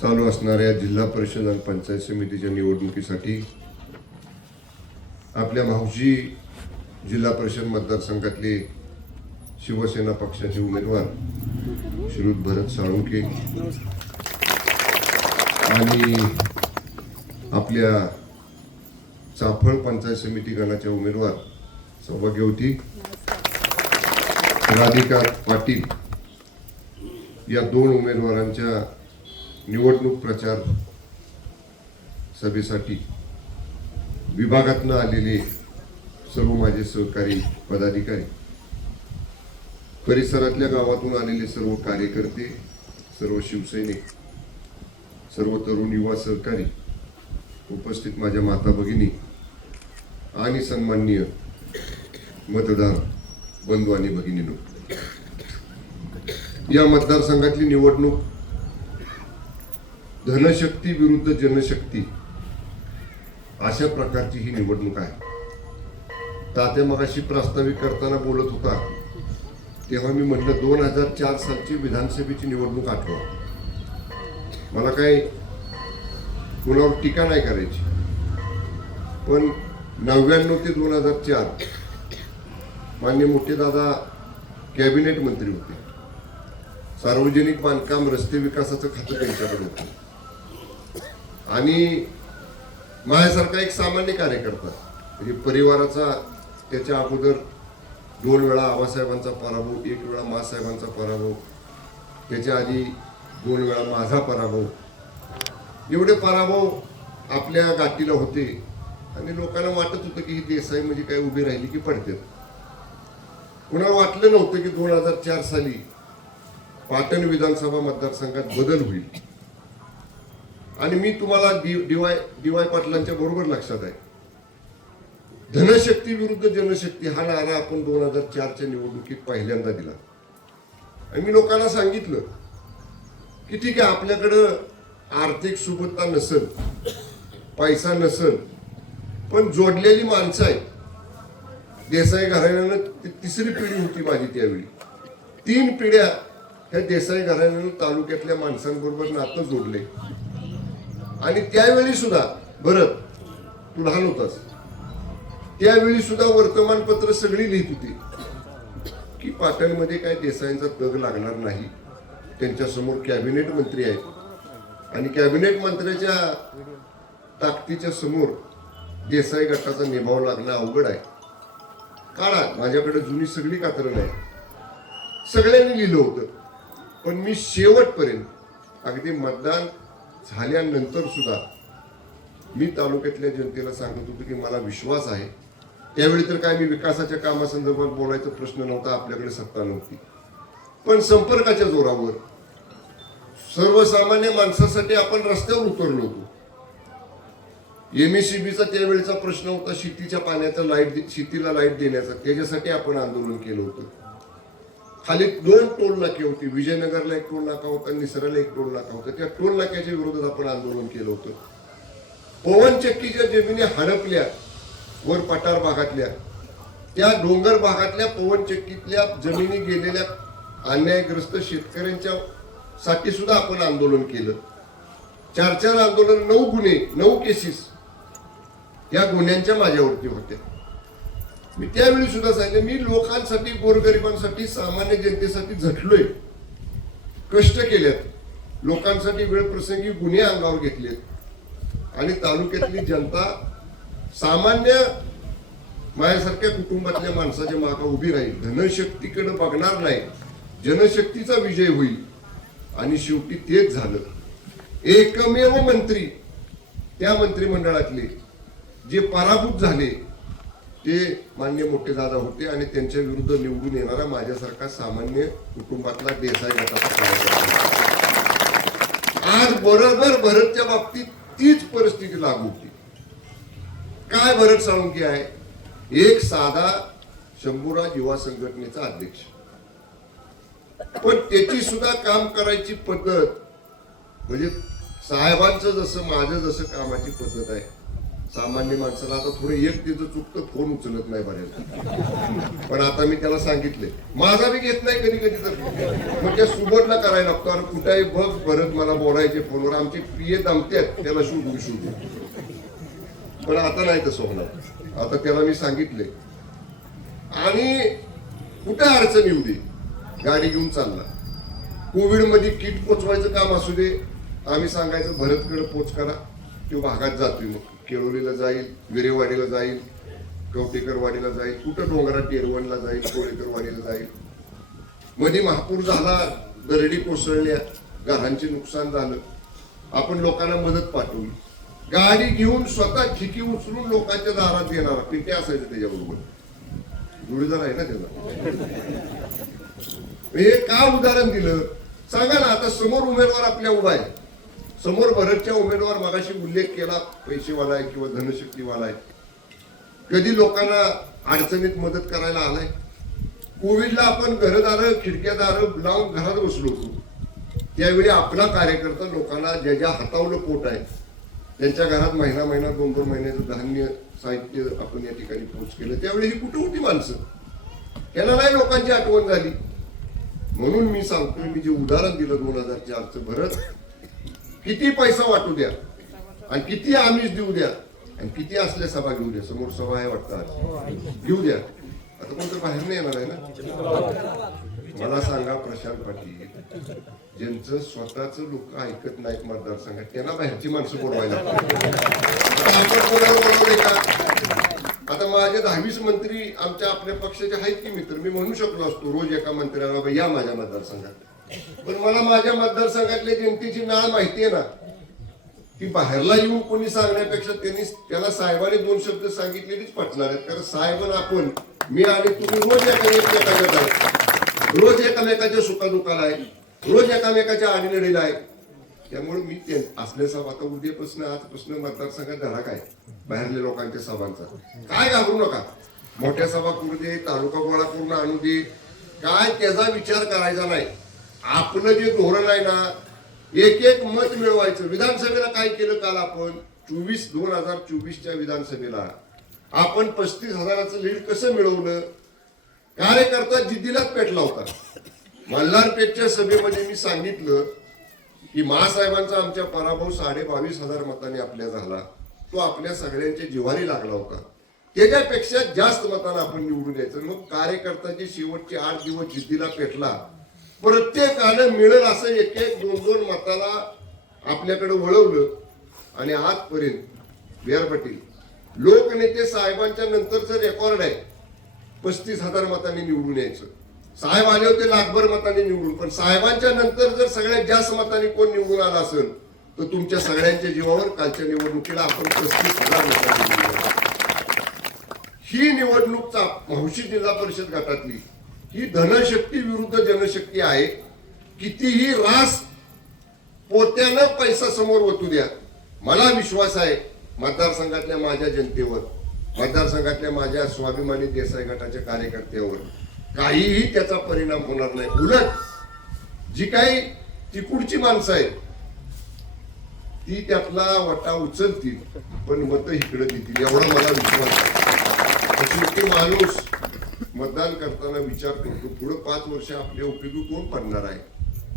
चालू असणाऱ्या जिल्हा परिषद आणि पंचायत समितीच्या निवडणुकीसाठी आपल्या माहुजी जिल्हा परिषद मतदारसंघातले शिवसेना पक्षाचे उमेदवार श्रीयुत भरत साळुंखे आणि आपल्या चाफळ पंचायत समिती गणाच्या उमेदवार सौभाग्यवती राधिका पाटील या दोन उमेदवारांच्या निवडणूक प्रचार सभेसाठी विभागातून आलेले सर्व माझे सहकारी पदाधिकारी, परिसरातल्या गावातून आलेले सर्व कार्यकर्ते, सर्व शिवसैनिक, सर्व तरुण युवा सहकारी, उपस्थित माझ्या माता भगिनी आणि सन्माननीय मतदार बंधू आणि भगिनींनो, या मतदारसंघातली निवडणूक धनशक्ती विरुद्ध जनशक्ती अशा प्रकारची ही निवडणूक आहे. तात्या मगाशी प्रास्ताविक करताना बोलत होता तेव्हा मी म्हटलं 2004 सालची विधानसभेची निवडणूक आठवा. मला काही कुणावर टीका नाही करायची, पण 99 ते 2004 माननीय मोठे दादा कॅबिनेट मंत्री होते. सार्वजनिक बांधकाम रस्ते विकासाचं खातं त्यांच्याकडे होतं आणि माझ्यासारखा एक सामान्य कार्यकर्ता म्हणजे परिवाराचा त्याच्या अगोदर 2 वेळा आबासाहेबांचा पराभव, 1 वेळा मासाहेबांचा पराभव, त्याच्या आधी 2 वेळा माझा पराभव, एवढे पराभव आपल्या गाठीला होते आणि लोकांना वाटत होतं की ही देसाई म्हणजे काय उभी राहिली की पडते. कुणाला वाटलं नव्हतं की 2004 साली पाटण विधानसभा मतदारसंघात बदल होईल. आणि मी तुम्हाला डी.वाय. पाटलांच्या बरोबर लक्षात आहे, धनशक्ती विरुद्ध जनशक्ती हा नारा आपण 2004च्या निवडणुकीत पहिल्यांदा दिला. आणि मी लोकांना सांगितलं की ठीक आहे, आपल्याकडं आर्थिक सुबत्ता नसेल, पैसा नसेल, पण जोडलेली माणसं आहेत. देसाई घराण्यानं तिसरी पिढी होती माझी त्यावेळी. 3 पिढ्या ह्या देसाई घराण्यानं तालुक्यातल्या माणसांबरोबर नातं जोडले. आणि त्यावेळी सुद्धा भरत, तू लहान होतास, त्यावेळी सुद्धा वर्तमानपत्र सगळी लिहित होती की पाटणमध्ये काय देसाईंचा तग लागणार नाही. त्यांच्या समोर कॅबिनेट मंत्री आहेत आणि कॅबिनेट मंत्र्याच्या ताकदीच्या समोर देसाई गटाचा निभाव लागणं अवघड आहे. काढा, माझ्याकडे जुनी सगळी कातरण आहे, सगळ्यांनी लिहिलं होतं. पण मी शेवटपर्यंत अगदी मतदान झाल्यानंतर सुद्धा मी तालुक्यातल्या जनतेला सांगत होतो की मला विश्वास आहे. त्यावेळी तर काय मी विकासाच्या कामासंदर्भात बोलायचा प्रश्न नव्हता, आपल्याकडे सत्ता नव्हती, पण संपर्काच्या जोरावर सर्वसामान्य माणसासाठी आपण रस्त्यावर उतरलो होतो. एमएससीबीचा त्यावेळेचा प्रश्न होता, शेतीच्या पाण्याचा शेतीला लाईट देण्याचा, त्याच्यासाठी आपण आंदोलन केलं होतं. खाली 2 टोल नाके होती, विजयनगरला 1 टोल नाका होता, निसराला 1 टोल नाका होता. त्या टोल नाक्याच्या विरोधात आपण आंदोलन केलं होतं. पवनचक्कीच्या जमिनी हडपल्या वर पठार भागातल्या, त्या डोंगर भागातल्या पवनचक्कीतल्या जमिनी गेलेल्या अन्यायग्रस्त शेतकऱ्यांच्या साठी सुद्धा आपण आंदोलन केलं. 4 आंदोलन, 9 गुन्हे, 9 केसेस या गुन्ह्यांच्या माझ्यावरती होत्या. मी त्यावेळी सुद्धा सांगितलं, मी लोकांसाठी, गोरगरिबांसाठी, सामान्य जनतेसाठी झटलोय, कष्ट केलेत, लोकांसाठी वेळप्रसंगी गुन्हे अंगावर घेतलेत आणि तालुक्यातली जनता सामान्य माझ्यासारख्या कुटुंबातल्या माणसाच्या मागे उभी राहील, धनशक्तीकडे बघणार नाही, जनशक्तीचा विजय होईल. आणि शेवटी तेच झालं. एकमेव मंत्री त्या मंत्रिमंडळातले जे पराभूत झाले ते माननीय मोठे दादा होते आणि त्यांच्या विरुद्ध निवडून येणारा माझ्यासारखा सामान्य कुटुंबातला देसाई गटाचा कार्यकर्ता. आज बरोबर भरतच्या बाबतीत तीच परिस्थिती लागू होती. काय भरत साळुंखे आहे, एक साधा शंभूराज युवा संघटनेचा अध्यक्ष, पण त्याची सुद्धा काम करायची पद्धत म्हणजे साहेबांचं जसं माझं जसं कामाची पद्धत आहे सामान्य माणसाला आता थोडं एक तिचं चुकतं फोन उचलत नाही बऱ्याच, पण आता मी त्याला सांगितले माझा बी घेत नाही कधी कधी तर मग त्या सुबोधला करायला लागतो. आणि कुठेही बघ परत मला बोलायचे फोनवर, आमचे प्रिय दमत्यात त्याला शोधू. पण आता नाही तसं होणार. आता त्याला मी सांगितले आणि कुठे अडचण येऊ दे गाडी घेऊन चालला. कोविड मध्ये किट पोचवायचं काम असू दे, आम्ही सांगायचं भरतकडे पोच करा, तो भागात जातोय. मग केळोलीला जाईल, विरेवाडीला जाईल, कवटेकरवाडीला जाईल, कुठं डोंगरात डेरवणला जाईल, कोळेकरवाडीला जाईल. मध्ये महापूर झाला, दरडी कोसळल्या, घरांचे नुकसान झालं, आपण लोकांना मदत पाठवली. गाडी घेऊन स्वतः ठिकी उचलून लोकांच्या दारात येणारा पिंटे असायचं त्याच्याबरोबर, जोडीदार आहे ना त्याचा. हे का उदाहरण दिलं सांगा ना. आता समोर उमेदवार आपल्या उभा आहे, समोर भरतच्या उमेदवार मगाशी उल्लेख केला, पैसेवाला आहे किंवा धनशक्तीवाला आहे. कधी लोकांना अडचणीत मदत करायला आलाय. कोविडला आपण घरदार खिडक्यादार लावून घरात बसलो होतो, त्यावेळी आपला कार्यकर्ता लोकांना ज्या ज्या हातावलं पोट आहे त्यांच्या घरात महिना 2-2 महिन्याचं धान्य साहित्य आपण या ठिकाणी पोच केलं. त्यावेळी ही कुठं होती माणसं, त्यांना नाही लोकांची आठवण झाली. म्हणून मी सांगतोय, मी जे उदाहरण दिलं 2004चं, भरत किती पैसा वाटू द्या आणि किती आमिष देऊ द्या आणि किती असल्या सभा घेऊ द्या, समोर सभा आहे वाटतं घेऊ द्या, आता कोणतं बाहेर नाही येणार आहे ना. मला सांगा प्रशांत पाटील, ज्यांचं स्वतःच लोक ऐकत नाहीत मतदारसंघात, त्यांना बाहेरची माणसं बोलवायला आपण कोणाला बोलवलंय का? आता माझे 10-20 मंत्री आमच्या आपल्या पक्षाचे आहेत की मित्र, मी म्हणू शकलो असतो रोज एका मंत्र्याला या माझ्या मतदारसंघात, पण मला माझ्या मतदारसंघातल्या जनतेची नाळ माहिती आहे ना. ती बाहेरला येऊन कोणी सांगण्यापेक्षा त्याला साहेबांनी 2 शब्द सांगितलेलीच पटणार आहेत. कारण साहेबांना आपण, मी आणि तुम्ही रोज एकमेकांच्या आहे, रोज एकामेकाच्या सुखादुखाला आहे, रोज एकामेकाच्या आडीनडीला आहे. त्यामुळे मी ते असल्या सभा, आता उद्यापासून आजपासून मतदारसंघात धडा काय बाहेरल्या लोकांच्या सभांचा, काय घाबरू नका. मोठ्या सभा करू दे, तालुका गोळा करून आणू दे, काय त्याचा विचार करायचा नाही. आपलं जे धोरण आहे ना, एक मत मिळवायचं. विधानसभेला काय केलं काल आपण, 2024च्या विधानसभेला आपण 35,000चं लीड कसं मिळवलं. कार्यकर्ता जिद्दीलाच पेटला होता. मल्हारपेठच्या सभेमध्ये मी सांगितलं की मासाहेबांचा आमच्या पराभव 22,500 मतांनी आपल्या झाला, तो आपल्या सगळ्यांच्या जिव्हारी लागला होता. त्याच्यापेक्षा जास्त मतांना आपण निवडून द्यायचं. मग कार्यकर्त्याचे शेवटचे 8 दिवस जिद्दीला पेटला. प्रत्येकानं मिळेल असं 1-2 मताला आपल्याकडे वळवलं आणि आजपर्यंत बिहार पाटील लोकनेते साहेबांच्या नंतरचं रेकॉर्ड आहे 35,000 मतांनी निवडून यायचं. साहेब आले होते लाखभर मतांनी निवडून, पण साहेबांच्या नंतर जर सगळ्यात जास्त मतांनी कोण निवडून आला असेल तर तुमच्या सगळ्यांच्या जीवावर कालच्या निवडणुकीला आपण 35,000 मतांनी निवडून. ही निवडणूक हौशी जिल्हा परिषद गटातली ही धनशक्ती विरुद्ध जनशक्ती आहे. कितीही रास पोत्यानं पैसा समोर ओतू द्या, मला विश्वास आहे मतदारसंघातल्या माझ्या जनतेवर, मतदारसंघातल्या माझ्या स्वाभिमानी देसाई गटाच्या कार्यकर्त्यावर काहीही त्याचा परिणाम होणार नाही. उलट जी काही तिकुडची माणसं आहेत ती त्यातला वाटा उचलतील, पण मत इकडे देतील एवढा मला विश्वास आहे. शेवटी माणूस मतदान करताना विचार करतो पुढे 5 वर्ष आपल्या उपयोगी कोण पडणार आहे.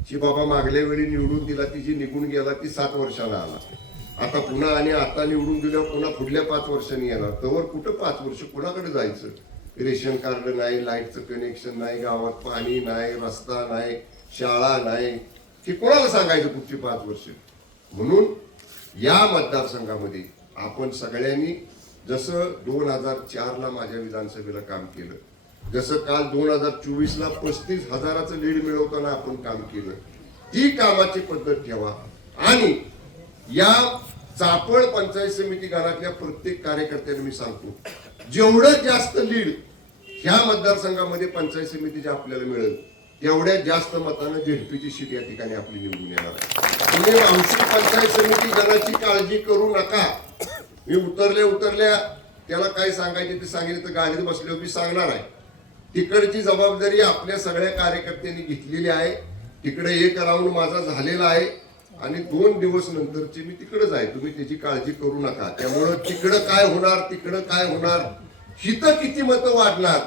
शी बाबा मागल्या वेळी निवडून दिला, ती जी निघून गेला ती 7 वर्षाला आला, आता पुन्हा आणि आता निवडून दिल्यावर पुन्हा पुढल्या 5 वर्षांनी येणार. तवर कुठं 5 वर्ष कुणाकडे जायचं. रेशन कार्ड नाही, लाईटचं कनेक्शन नाही, गावात पाणी नाही, रस्ता नाही, शाळा नाही, हे कोणाला सांगायचं पुढची 5 वर्ष. म्हणून या मतदारसंघामध्ये आपण सगळ्यांनी जसं 2004ला माझ्या विधानसभेला काम केलं, जसं काल 2024ला 35,000चं लीड मिळवताना आपण काम केलं, ती कामाची पद्धत ठेवा. आणि या चापळ पंचायत समिती गणातल्या प्रत्येक कार्यकर्त्यांना मी सांगतो, जेवढं जास्त लीड ह्या मतदारसंघामध्ये पंचायत समितीच्या आपल्याला मिळेल तेवढ्या जास्त मतानं झेडपीची सीट या ठिकाणी आपली निवडून येणार आहे. तुम्ही हौशी पंचायत समिती गणाची काळजी करू नका. मी उतरल्या त्याला काय सांगायचे ते सांगितलं तर गाडीत बसले मी सांगणार आहे. तिकडची जबाबदारी आपल्या सगळ्या कार्यकर्त्यांनी घेतलेली आहे. तिकडे एक राऊंड माझा झालेला आहे. आणि 2 दिवस नंतरचे मी तिकडे जाय, तुम्ही त्याची काळजी करू नका. त्यामुळं तिकडं काय होणार, तिकडं काय होणार, हिथं किती मतं वाढणार,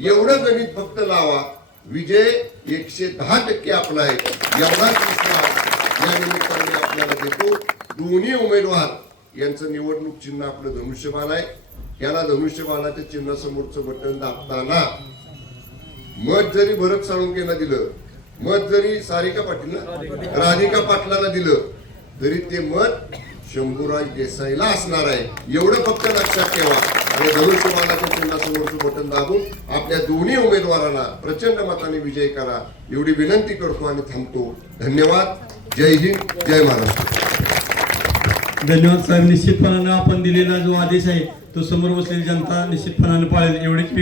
एवढं गणित फक्त लावा. विजय 110% आपला आहे, एवढाच विश्वास या निमित्ताने आपल्याला देतो. दोन्ही उमेदवार यांचं निवडणूक चिन्ह आपलं धनुष्यबाण आहे. याला धनुष्यबाणाच्या चिन्हासमोरचं बटन दाबताना मत जरी भरत साळुंकेला दिलं, मत जरी सारिका पाटील राधिका पाटलाला दिलं, तरी ते मत शंभूराज देसाईला असणार आहे. एवढं फक्त लक्षात ठेवा. आणि धनुष्यबाणाच्या चिन्हासमोरचं बटन दाबून आपल्या दोन्ही उमेदवारांना प्रचंड मताने विजय करा एवढी विनंती करतो आणि थांबतो. धन्यवाद. जय हिंद, जय महाराष्ट्र. धन्यवाद साहेब. निश्चितपणाने आपण दिलेला जो आदेश आहे तो समोर बसलेली जनता निश्चितपणाने पाळेल एवढीच